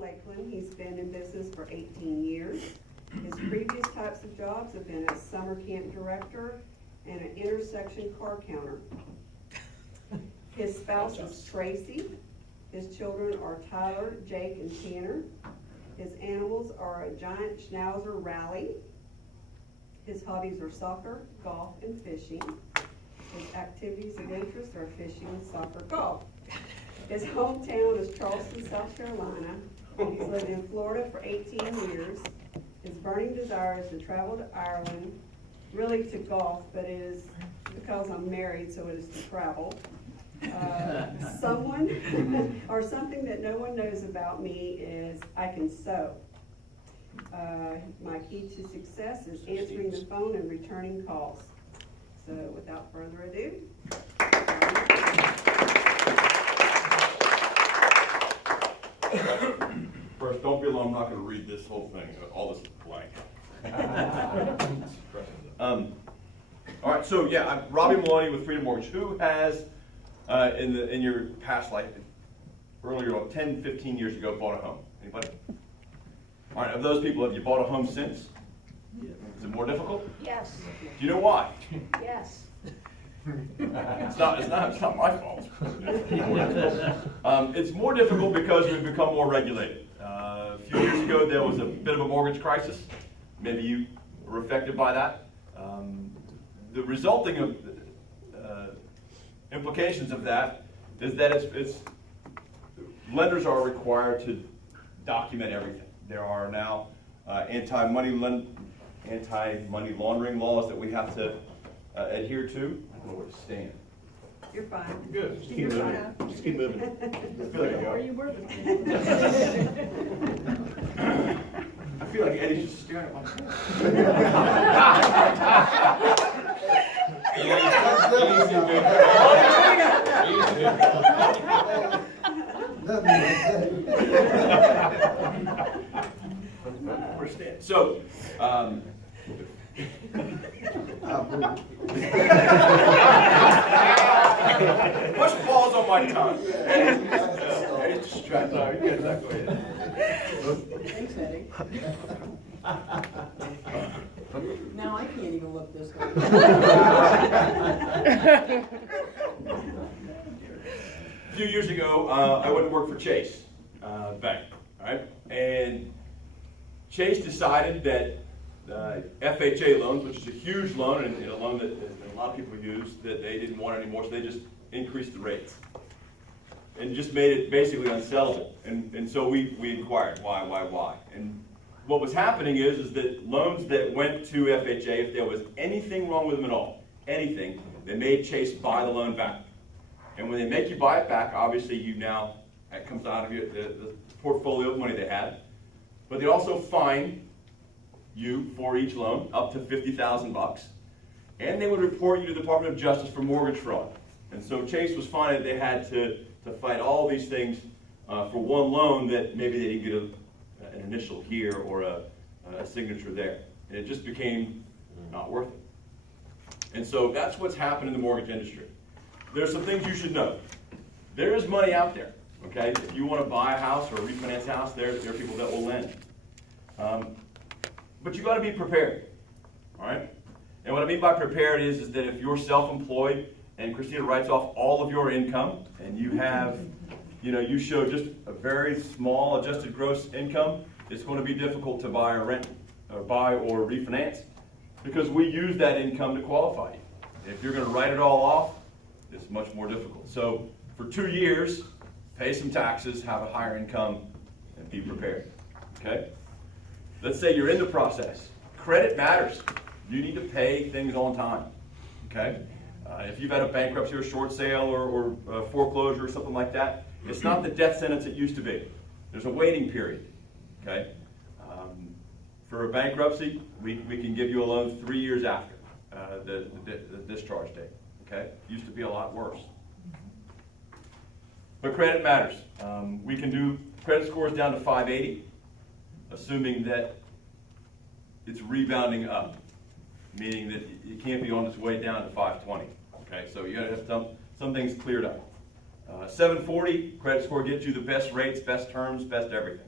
Lakeland. He's been in business for 18 years. His previous types of jobs have been a summer camp director and an intersection car counter. His spouse is Tracy. His children are Tyler, Jake, and Tanner. His animals are a giant schnauzer Rally. His hobbies are soccer, golf, and fishing. His activities of interest are fishing, soccer, golf. His hometown is Charleston, South Carolina. He's lived in Florida for 18 years. His burning desire is to travel to Ireland, really to golf, but it is because I'm married, so it is to travel. Someone or something that no one knows about me is I can sew. My key to success is answering the phone and returning calls. So without further ado. First, don't be alarmed, I'm not going to read this whole thing. All this is blank. All right, so yeah, I'm Robby Molony with Freedom Mortgage. Who has, in your past life, earlier, 10, 15 years ago, bought a home? Anybody? All right, of those people, have you bought a home since? Is it more difficult? Yes. Do you know why? Yes. It's not my fault. It's more difficult because we've become more regulated. A few years ago, there was a bit of a mortgage crisis. Maybe you were affected by that. The resulting of implications of that is that lenders are required to document everything. There are now anti-money laundering laws that we have to adhere to. I don't know where to stand. You're fine. Good. Just keep You're moving. fine. Just keep moving. I feel like Where you were I feel like Eddie's just staring at my face. So, push pause on my tongue. Eddie's distracted. No, you get that. Go ahead. Thanks, Eddie. Now I can't even look this way. A few years ago, I went to work for Chase Bank, all right? And Chase decided that FHA loans, which is a huge loan and a loan that a lot of people use, that they didn't want anymore, so they just increased the rates and just made it basically unsellable. And so we inquired, why? And what was happening is that loans that went to FHA, if there was anything wrong with them at all, anything, they made Chase buy the loan back. And when they make you buy it back, obviously that comes out of the portfolio of money they had. But they also fine you for each loan up to $50,000. And they would report you to the Department of Justice for mortgage fraud. And so Chase was finding they had to fight all these things for one loan that maybe they didn't get an initial here or a signature there. And it just became not worth it. And so that's what's happened in the mortgage industry. There's some things you should know. There is money out there, okay? If you want to buy a house or refinance a house, there are people that will lend. But you got to be prepared, all right? And what I mean by prepared is that if you're self-employed and Christina writes off all of your income and you have, you show just a very small adjusted gross income, it's going to be difficult to buy or rent or buy or refinance because we use that income to qualify you. If you're going to write it all off, it's much more difficult. So for 2 years, pay some taxes, have a higher income, and be prepared, okay? Let's say you're in the process. Credit matters. You need to pay things on time, okay? If you've had a bankruptcy or a short sale or foreclosure or something like that, it's not the death sentence it used to be. There's a waiting period, okay? For a bankruptcy, we can give you a loan 3 years after the discharge date, okay? Used to be a lot worse. But credit matters. We can do credit scores down to 580, assuming that it's rebounding up, meaning that it can't be on its way down to 520. Okay, so you got to have some things cleared up. 740 credit score gets you the best rates, best terms, best everything.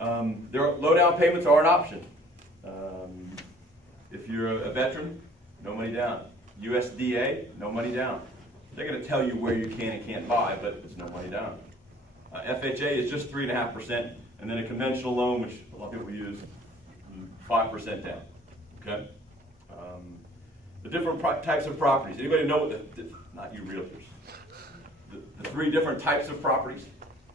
Low down payments are an option. If you're a veteran, no money down. USDA, no money down. They're going to tell you where you can and can't buy, but it's no money down. FHA is just 3.5%, and then a conventional loan, which a lot of people use, 5% down. Okay. The different types of properties. Anybody know what not you realtors, the three different types of properties?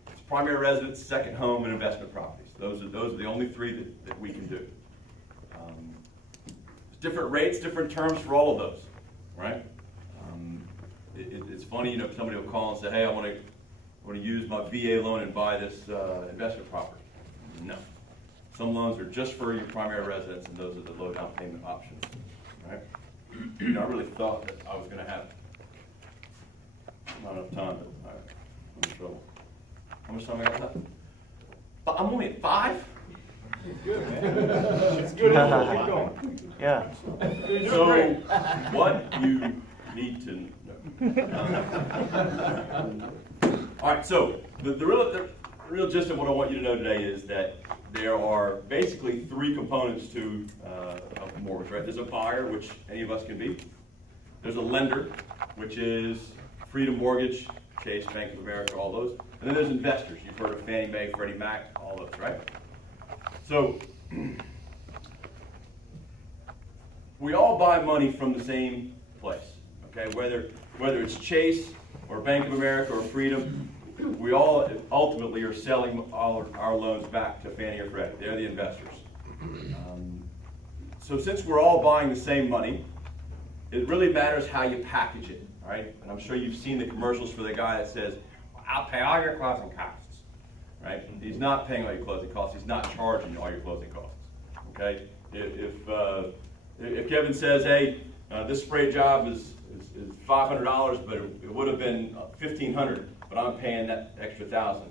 It's primary residence, second home, and investment properties. Those are the only three that we can do. There's different rates, different terms for all of those, right? It's funny, somebody will call and say, hey, I want to use my VA loan and buy this investment property. No. Some loans are just for your primary residence, and those are the low down payment options, right? I really thought that I was going to have not enough time, but I'm in trouble. How much time I got left? I'm only at 5? Good, man. It's good. Keep going. Yeah. So, what you need to know. All right, so the real gist of what I want you to know today is that there are basically 3 components to a mortgage, right? There's a buyer, which any of us can be. There's a lender, which is Freedom Mortgage, Chase, Bank of America, all those. And then there's investors. You've heard of Fannie Mae, Freddie Mac, all those, right? So we all buy money from the same place, okay? Whether it's Chase or Bank of America or Freedom, we all ultimately are selling our loans back to Fannie or Freddie. They're the investors. So since we're all buying the same money, it really matters how you package it, all right? And I'm sure you've seen the commercials for the guy that says, I'll pay all your closing costs, right? He's not paying all your closing costs. He's not charging you all your closing costs, okay? If Kevin says, hey, this spray job is $500, but it would have been $1,500, but I'm paying that extra $1,000.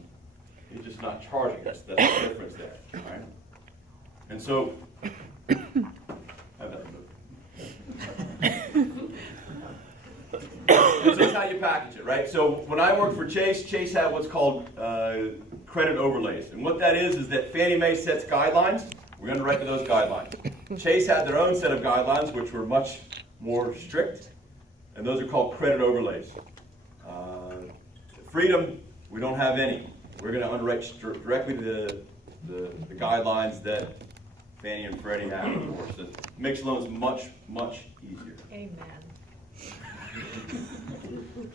He's just not charging us. That's the difference there, all right? And so, so that's how you package it, right? So when I worked for Chase, Chase had what's called credit overlays. And what that is that Fannie Mae sets guidelines. We underwrite to those guidelines. Chase had their own set of guidelines, which were much more strict, and those are called credit overlays. Freedom, we don't have any. We're going to underwrite directly to the guidelines that Fannie and Freddie have, of course. It makes loans much, much easier. Amen.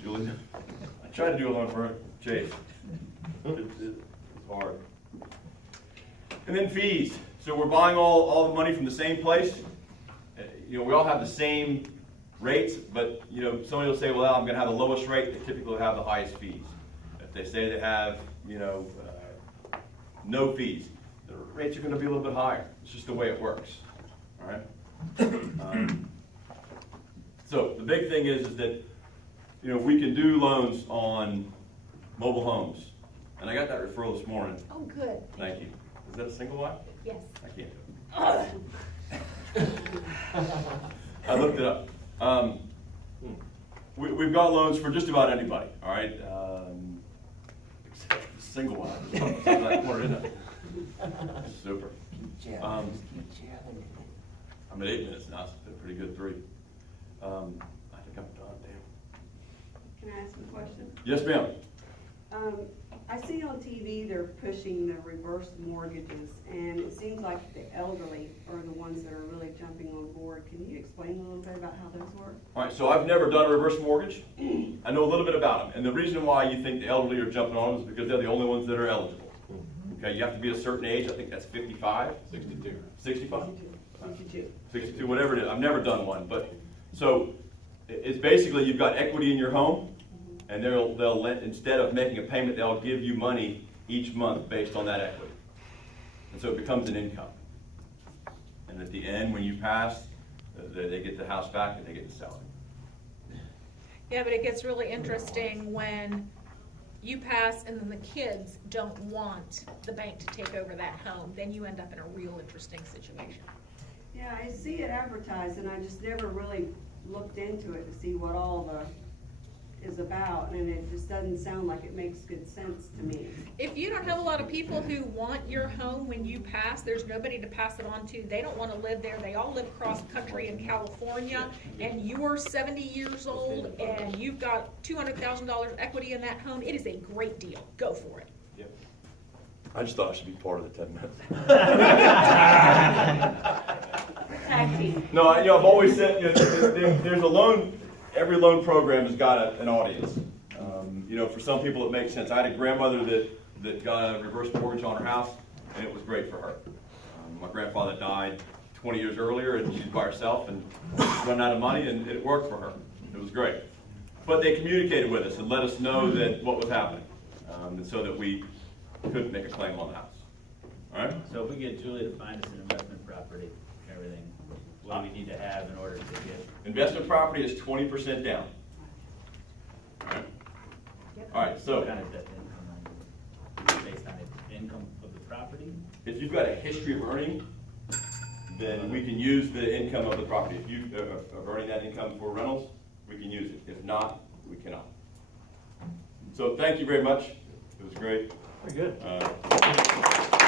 Julie, I tried to do a loan for Chase. It's hard. And then fees. So we're buying all the money from the same place. We all have the same rates, but somebody will say, well, I'm going to have the lowest rate. They typically have the highest fees. If they say they have, no fees, the rates are going to be a little bit higher. It's just the way it works. All right. So the big thing is that we can do loans on mobile homes, and I got that referral this morning. Oh, good. Thank you. Is that a single wide? Yes. I can't do it. I looked it up. We've got loans for just about anybody. All right. Except single wide. Something like more, isn't it? Super. I'm at 8 minutes now. It's been a pretty good 3. I think I'm done, Dan. Can I ask a question? Yes, ma'am. I see on TV they're pushing the reverse mortgages, and it seems like the elderly are the ones that are really jumping on board. Can you explain a little bit about how those work? All right, so I've never done a reverse mortgage. I know a little bit about them, and the reason why you think the elderly are jumping on them is because they're the only ones that are eligible. Okay, you have to be a certain age. I think that's 55. 62. 65? 62. 62, whatever it is. I've never done one, but so it's basically you've got equity in your home, and they'll instead of making a payment, they'll give you money each month based on that equity, and so it becomes an income. And at the end, when you pass, they get the house back and they get to sell it. Yeah, but it gets really interesting when you pass and then the kids don't want the bank to take over that home. Then you end up in a real interesting situation. Yeah, I see it advertised, and I just never really looked into it to see what all is about, and it just doesn't sound like it makes good sense to me. If you don't have a lot of people who want your home when you pass, there's nobody to pass it on to. They don't wanna live there. They all live cross country in California, and you're 70 years old, and you've got $200,000 equity in that home. It is a great deal. Go for it. I just thought I should be part of the 10 minutes. Tag team. No, I've always said, there's a loan, every loan program has got an audience. For some people it makes sense. I had a grandmother that got a reverse mortgage on her house, and it was great for her. My grandfather died 20 years earlier, and she's by herself, and run out of money, and it worked for her. It was great. But they communicated with us and let us know that what was happening, and so that we couldn't make a claim on the house. All right? So if we get Julie to find us an investment property, everything, what do we need to have in order to get? Investment property is 20% down. All right, so What kind of debt income on, based on the income of the property? if you've got a history of earning, then we can use the income of the property. If you of earning that income for rentals, we can use it. If not, we cannot. So thank you very much. It was great. Very good.